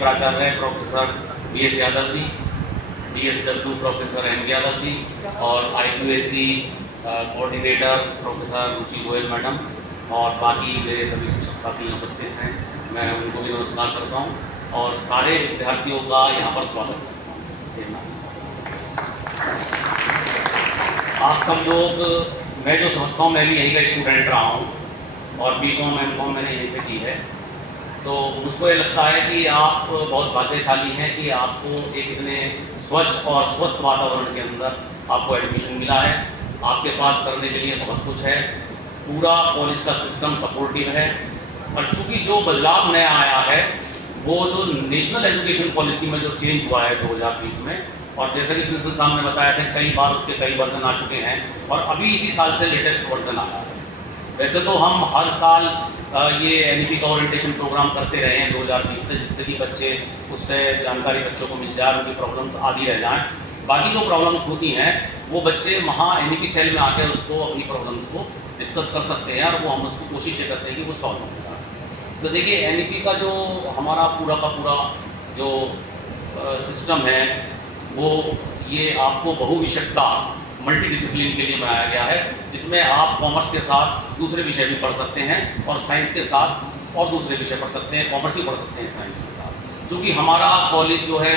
प्राचार्य हैं professor BS Yadav ji, DSW professor M Yadav ji और IQAC कोऑर्डिनेटर प्रोफेसर रुचि गोयल मैडम और बाकी मेरे सभी शिक्षक साथी उपस्थित हैं। मैं उनको भी नमस्कार करता हूँ और सारे विद्यार्थियों का यहाँ पर स्वागत करता हूँ। आप सब लोग, मैं जो समझता हूँ, मैं भी यहीं का स्टूडेंट रहा हूँ और BCom M.Com मैंने यहीं से की है, तो मुझको ये लगता है कि आप बहुत भाग्यशाली हैं कि आपको एक इतने स्वच्छ और स्वस्थ वातावरण के अंदर आपको एडमिशन मिला है। आपके पास करने के लिए बहुत कुछ है, पूरा कॉलेज का सिस्टम सपोर्टिव है। और चूँकि जो बदलाव नया आया है वो जो नेशनल एजुकेशन पॉलिसी में जो चेंज हुआ है 2020 में, और जैसे कि प्रिंसिपल साहब ने बताया था कई बार उसके कई वर्जन आ चुके हैं और अभी इसी साल से लेटेस्ट वर्जन आया है। वैसे तो हम हर साल ये NEP का ओरिएंटेशन प्रोग्राम करते रहे हैं 2020 से, जिससे कि बच्चे उससे जानकारी बच्चों को मिल जाए, उनकी प्रॉब्लम्स आती रह जाएँ। बाकी जो प्रॉब्लम्स होती हैं वो बच्चे वहाँ NEP सेल में आकर उसको अपनी प्रॉब्लम्स को डिस्कस कर सकते हैं और वो हम उसको कोशिश ये करते हैं कि वो सॉल्व हो जाए। तो देखिए NEP का जो हमारा पूरा का पूरा जो सिस्टम है वो ये आपको बहुविषयता मल्टी डिसिप्लिन के लिए बनाया गया है, जिसमें आप कॉमर्स के साथ दूसरे विषय भी पढ़ सकते हैं और साइंस के साथ और दूसरे विषय पढ़ सकते हैं, कॉमर्स ही पढ़ सकते हैं साइंस के साथ। क्योंकि हमारा कॉलेज जो है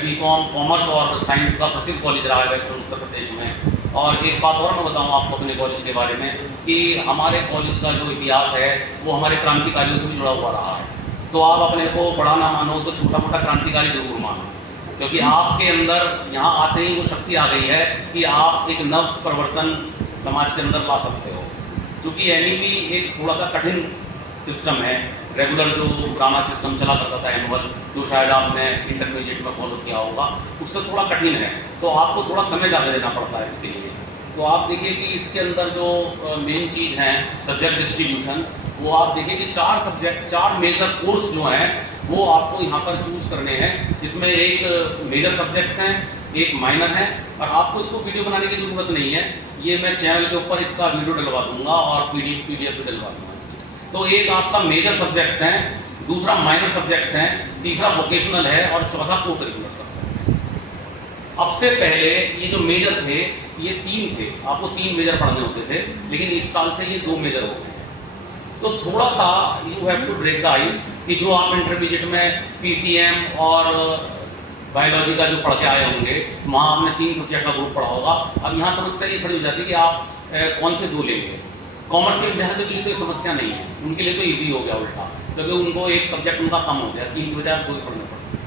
BCom कॉमर्स और साइंस का प्रसिद्ध कॉलेज रहा है वेस्टर्न उत्तर प्रदेश में। और एक बात और मैं बताऊँ आपको अपने कॉलेज के बारे में कि हमारे कॉलेज का जो इतिहास है वो हमारे क्रांतिकारियों से भी जुड़ा हुआ रहा है। तो आप अपने को बड़ा ना मानो तो छोटा मोटा क्रांतिकारी जरूर मानो, क्योंकि आपके अंदर यहाँ आते ही वो शक्ति आ गई है कि आप एक नव परिवर्तन समाज के अंदर ला सकते हो। क्योंकि NEP एक थोड़ा सा कठिन सिस्टम है, रेगुलर जो पुराना सिस्टम चला करता था एनुअल, जो शायद आपने इंटरमीडिएट में फॉलो किया होगा, उससे थोड़ा कठिन है, तो आपको थोड़ा समय ज़्यादा देना पड़ता है इसके लिए। तो आप देखिए कि इसके अंदर जो मेन चीज़ है सब्जेक्ट डिस्ट्रीब्यूशन, वो आप देखिए कि 4 मेजर कोर्स जो हैं वो आपको यहाँ पर चूज़ करने हैं, जिसमें एक मेजर सब्जेक्ट्स हैं, एक माइनर है। और आपको इसको वीडियो बनाने की ज़रूरत नहीं है, ये मैं चैनल के ऊपर इसका वीडियो डलवा दूंगा और PDF भी डलवा दूंगा इसकी। तो एक आपका मेजर सब्जेक्ट्स हैं, दूसरा माइनर सब्जेक्ट्स हैं, तीसरा वोकेशनल है और चौथा को करिकुलर सब्जेक्ट है। अब से पहले ये जो मेजर थे ये 3 थे, आपको 3 मेजर पढ़ने होते थे, लेकिन इस साल से ये 2 मेजर हो गए। तो थोड़ा सा you have to break the ice कि जो आप इंटरमीडिएट में PCM और बायोलॉजी का जो पढ़ के आए होंगे, वहाँ आपने 3 सब्जेक्ट का ग्रुप पढ़ा होगा। अब यहाँ समस्या ये खड़ी हो जाती है कि आप कौन से 2 लेंगे। कॉमर्स के विद्यार्थियों के लिए तो ये समस्या नहीं है, उनके लिए तो ईजी हो गया उल्टा, क्योंकि उनको एक सब्जेक्ट उनका कम हो गया, 3 की बजाय 2 पढ़ने पड़ते।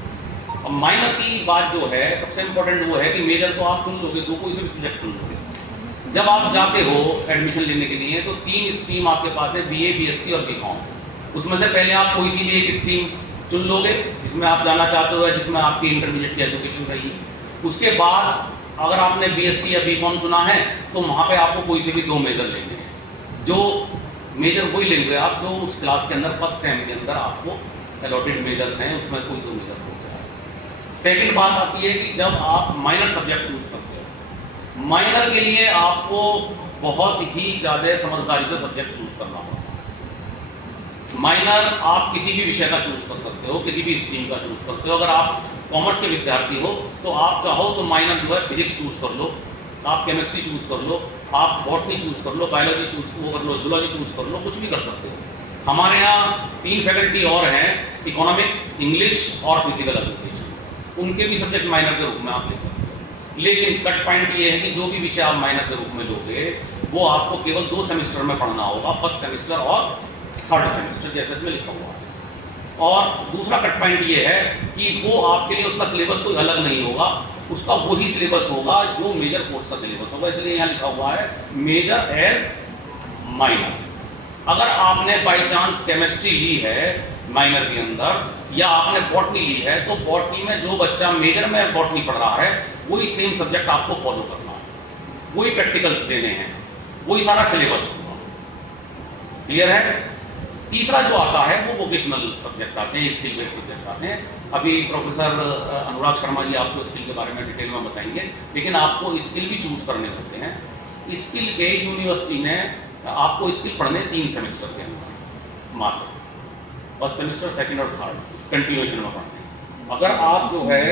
अब माइनर की बात जो है सबसे इंपॉर्टेंट वो है कि मेजर तो आप चुन लोगे, 2 कोई से भी सब्जेक्ट चुन लोगे। जब आप जाते हो एडमिशन लेने के लिए तो 3 स्ट्रीम आपके पास है, BA, BSc और BCom। उसमें से पहले आप कोई सी भी एक स्ट्रीम चुन लोगे जिसमें आप जाना चाहते हो या जिसमें आपकी इंटरमीडिएट की एजुकेशन रही। उसके बाद अगर आपने BSc या BCom चुना है तो वहाँ पे आपको कोई से भी 2 मेजर लेंगे, जो मेजर वही लेंगे आप जो उस क्लास के अंदर फर्स्ट सेम के अंदर आपको अलॉटेड मेजर्स हैं, उसमें कोई 2 मेजर हो गया। सेकेंड बात आती है कि जब आप माइनर सब्जेक्ट चूज करते हो, माइनर के लिए आपको बहुत ही ज़्यादा समझदारी से सब्जेक्ट चूज करना होगा। माइनर आप किसी भी विषय का चूज कर सकते हो, किसी भी स्ट्रीम का चूज करते हो। अगर आप कॉमर्स के विद्यार्थी हो तो आप चाहो तो माइनर जो है फिजिक्स चूज कर लो, आप केमिस्ट्री चूज कर लो, आप बॉटनी चूज कर लो, बायोलॉजी चूज कर लो, जूलॉजी चूज कर लो, कुछ भी कर सकते हो। हमारे यहाँ 3 फैकल्टी और हैं, इकोनॉमिक्स, इंग्लिश और फिजिकल एजुकेशन, उनके भी सब्जेक्ट माइनर के रूप में आप ले सकते हो। लेकिन कट पॉइंट ये है कि जो भी विषय आप माइनर के रूप में लोगे वो आपको केवल 2 सेमेस्टर में पढ़ना होगा, फर्स्ट सेमेस्टर और थर्ड सेमेस्टर, जैसे इसमें लिखा हुआ है। और दूसरा कट पॉइंट ये है कि वो आपके लिए उसका सिलेबस कोई अलग नहीं होगा, उसका वही सिलेबस होगा जो मेजर कोर्स का सिलेबस होगा, इसलिए यहाँ लिखा हुआ है मेजर एज माइनर। अगर आपने बाई चांस केमिस्ट्री ली है माइनर के अंदर या आपने बॉटनी ली है तो बॉटनी में जो बच्चा मेजर में बॉटनी पढ़ रहा है वही सेम सब्जेक्ट आपको फॉलो करना है, वही प्रैक्टिकल्स देने हैं, वही सारा सिलेबस होगा। क्लियर है? तीसरा जो आता है वो वोकेशनल सब्जेक्ट आते हैं, स्किल बेस्ड सब्जेक्ट आते हैं। अभी प्रोफेसर अनुराग शर्मा जी आपको स्किल के बारे में डिटेल में बताएंगे, लेकिन आपको स्किल भी चूज करने होते हैं। स्किल के यूनिवर्सिटी में आपको स्किल पढ़ने 3 सेमेस्टर के अंदर मात्र, फर्स्ट सेमेस्टर, सेकंड और थर्ड कंटिन्यूएशन में पढ़ते हैं। अगर आप जो है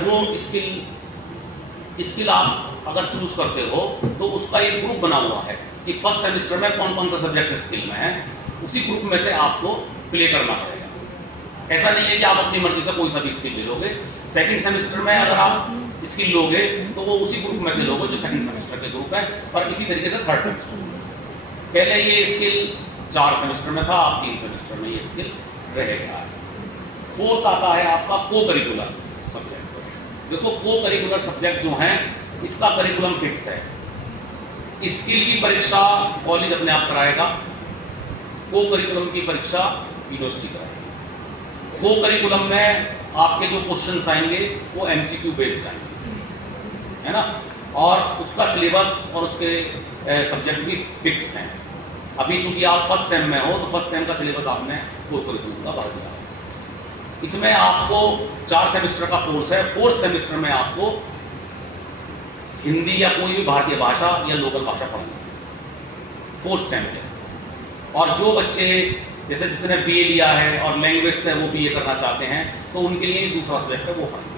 वो स्किल आप अगर चूज करते हो तो उसका एक ग्रुप बना हुआ है कि फर्स्ट सेमेस्टर में कौन कौन सा सब्जेक्ट स्किल में है, उसी ग्रुप में से आपको प्ले करना पड़ेगा। ऐसा नहीं है कि आप अपनी मर्जी से कोई सा भी स्किल ले लोगे। सेकंड सेमेस्टर में अगर आप स्किल लोगे तो वो उसी ग्रुप में से लोगे जो सेकंड सेमेस्टर के ग्रुप है, और इसी तरीके से थर्ड सेमेस्टर में। पहले ये स्किल 4 सेमेस्टर में था, आप 3 सेमेस्टर में ये स्किल रहेगा। फोर्थ आता है आपका को करिकुलर सब्जेक्ट। देखो को करिकुलर सब्जेक्ट जो है इसका करिकुलम फिक्स है। स्किल की परीक्षा कॉलेज अपने आप कराएगा, को करिकुलम की परीक्षा यूनिवर्सिटी कराएगी। को करिकुलम में आपके जो क्वेश्चंस आएंगे वो एमसीक्यू बेस्ड आएंगे, है ना, और उसका सिलेबस और उसके सब्जेक्ट भी फिक्स हैं। अभी चूंकि आप फर्स्ट सेम में हो तो फर्स्ट सेम का सिलेबस आपने को करिकुलम का भर दिया। इसमें आपको 4 सेमेस्टर का कोर्स है। फोर्थ सेमेस्टर में आपको हिंदी या कोई भी भारतीय भाषा या लोकल भाषा पढ़नी है फोर्थ सेम में। और जो बच्चे जैसे जिसने बीए लिया है और लैंग्वेज से वो बीए करना चाहते हैं तो उनके लिए दूसरा सब्जेक्ट है वो पढ़ना।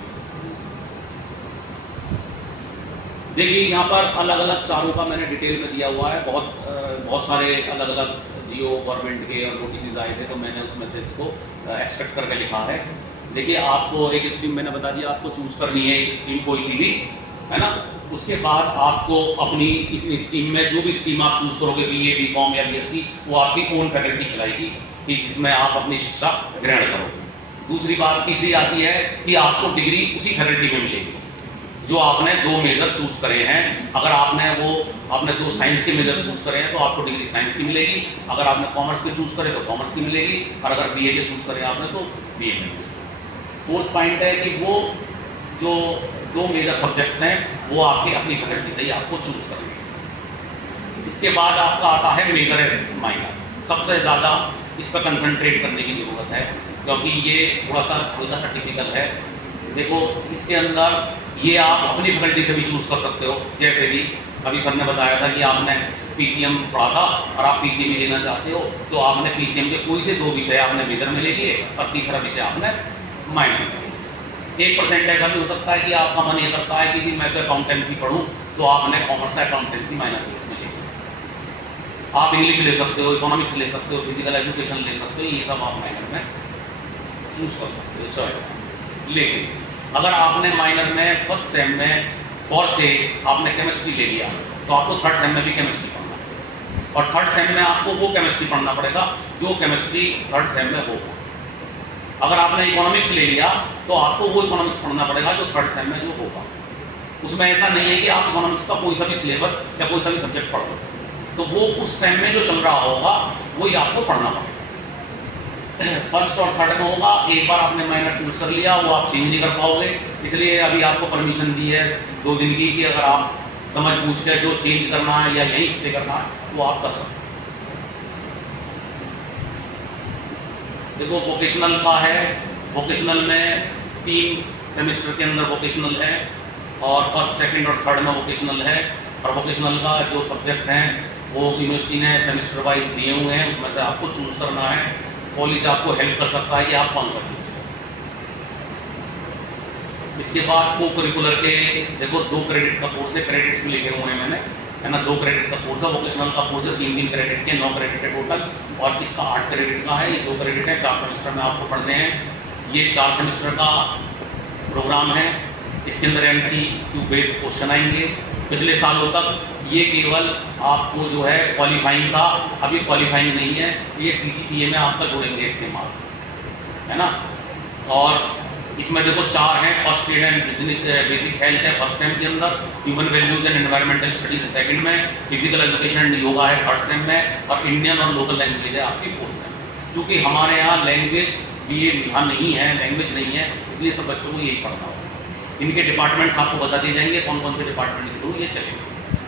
देखिए यहाँ पर अलग अलग चारों का मैंने डिटेल में दिया हुआ है। बहुत सारे अलग अलग जियो गवर्नमेंट के और नोटिस आए थे तो मैंने उसमें से इसको एक्सट्रैक्ट करके लिखा है। देखिए आपको एक स्ट्रीम मैंने बता दिया, आपको चूज करनी है एक स्ट्रीम कोई सी भी, है ना। उसके बाद आपको अपनी इस स्ट्रीम में जो भी स्ट्रीम आप चूज करोगे, बीए, बीकॉम या बीएससी, वो आपकी ओन फैकल्टी कहलाएगी कि जिसमें आप अपनी शिक्षा ग्रहण करोगे। दूसरी बात तीसरी आती है कि आपको डिग्री उसी फैकल्टी में मिलेगी जो आपने 2 मेजर चूज करे हैं। अगर आपने 2 साइंस के मेजर चूज करे हैं तो आपको डिग्री साइंस की मिलेगी। अगर आपने कॉमर्स के चूज करे तो कॉमर्स की मिलेगी, और अगर बीए के चूज करे आपने तो बीए में मिलेगी। फोर्थ पॉइंट है कि वो जो 2 मेजर सब्जेक्ट्स हैं वो आपके अपनी फैकल्टी से ही आपको चूज करनी है। इसके बाद आपका आता है मेजर एंड माइनर। सबसे ज़्यादा इस पर कंसंट्रेट करने की ज़रूरत है क्योंकि ये थोड़ा सा टिपिकल है। देखो इसके अंदर ये आप अपनी फैकल्टी से भी चूज कर सकते हो। जैसे कि अभी सर ने बताया था कि आपने पीसीएम पढ़ा था और आप पीसीएम में लेना चाहते हो तो आपने पीसीएम के कोई से 2 विषय आपने मेजर में ले लिए और तीसरा विषय आपने माइनर में ले लिया। 1% ऐसा भी हो सकता है कि आपका मन ये करता है कि मैं तो अकाउंटेंसी पढ़ूँ तो आपने कॉमर्स का अकाउंटेंसी माइनर में ले लिया। आप इंग्लिश ले सकते हो, इकोनॉमिक्स ले सकते हो, फिजिकल एजुकेशन ले सकते हो, ये सब आप माइनर में चूज कर सकते हो चॉइस। लेकिन अगर आपने माइनर में फर्स्ट सेम में और से आपने केमिस्ट्री ले लिया तो आपको थर्ड सेम में भी केमिस्ट्री पढ़ना है, और थर्ड सेम में आपको वो केमिस्ट्री पढ़ना पड़ेगा जो केमिस्ट्री थर्ड सेम में होगा। अगर आपने इकोनॉमिक्स ले लिया तो आपको वो इकोनॉमिक्स पढ़ना पड़ेगा जो थर्ड सेम में जो होगा। उसमें ऐसा नहीं है कि आप इकोनॉमिक्स का कोई सा भी सिलेबस या कोई सा भी सब्जेक्ट पढ़ लो, तो वो उस सेम में जो चल रहा होगा वही आपको पढ़ना पड़ेगा। फर्स्ट और थर्ड में होगा, एक बार आपने माइनर चूज कर लिया वो आप चेंज नहीं कर पाओगे। इसलिए अभी आपको परमिशन दी है 2 दिन की कि अगर आप समझ पूछ के जो चेंज करना है या यहीं स्टे करना है वो आप कर सकते हो। देखो वोकेशनल का है, वोकेशनल में 3 सेमेस्टर के अंदर वोकेशनल है और फर्स्ट सेकंड और थर्ड में वोकेशनल है। और वोकेशनल का जो सब्जेक्ट हैं वो यूनिवर्सिटी ने सेमेस्टर वाइज दिए हुए हैं, उसमें से आपको चूज करना है। कॉलेज आपको हेल्प कर सकता है कि आप कौन सा चूज करें। इसके बाद को करिकुलर के देखो 2 क्रेडिट का कोर्स है, क्रेडिट्स में लिखे हुए हैं मैंने, है ना। 2 क्रेडिट का कोर्स है वोकेशनल का कोर्स है, 3 क्रेडिट के 9 क्रेडिट है टोटल, और इसका 8 क्रेडिट का है। ये 2 क्रेडिट है, 4 सेमेस्टर में आपको पढ़ने हैं। ये 4 सेमेस्टर का प्रोग्राम है। इसके अंदर MCQ बेस्ड क्वेश्चन आएंगे। पिछले सालों तक ये केवल आपको जो है क्वालिफाइंग था, अभी क्वालिफाइंग नहीं है, ये CGPA में आपका जोड़ेंगे इसके मार्क्स, है ना। और इसमें देखो 4 हैं, first aid and basic health है फर्स्ट सेम के अंदर, human values and environmental studies second में, फिजिकल एजुकेशन एंड योगा है थर्ड सेम में, और इंडियन और लोकल लैंग्वेज है आपकी फोर्थ सेम में। क्योंकि हमारे यहाँ लैंग्वेज BA यहाँ नहीं है, लैंग्वेज नहीं है, इसलिए सब बच्चों को यही पढ़ना होगा। इनके डिपार्टमेंट्स आपको बता दिए जाएंगे कौन कौन से डिपार्टमेंट के थ्रू ये चलेंगे।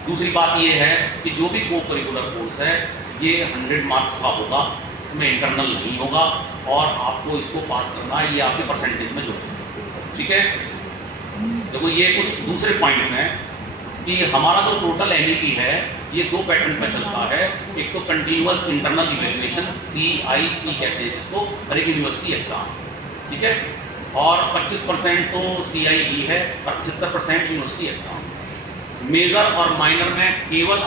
दूसरी बात ये है कि जो भी को करिकुलर कोर्स है ये 100 मार्क्स का होगा, इसमें इंटरनल नहीं होगा, और आपको इसको पास करना है, ये आपके परसेंटेज में जोड़ेंगे, ठीक है। देखो ये कुछ दूसरे पॉइंट्स हैं कि हमारा जो टोटल NEP है ये दो पैटर्न में चलता है। एक तो कंटिन्यूअस इंटरनल इवैल्यूएशन CIE कहते हैं जिसको, और एक यूनिवर्सिटी एग्जाम, ठीक है। और 25% तो CIE है और 75% यूनिवर्सिटी एग्जाम। मेजर और माइनर में केवल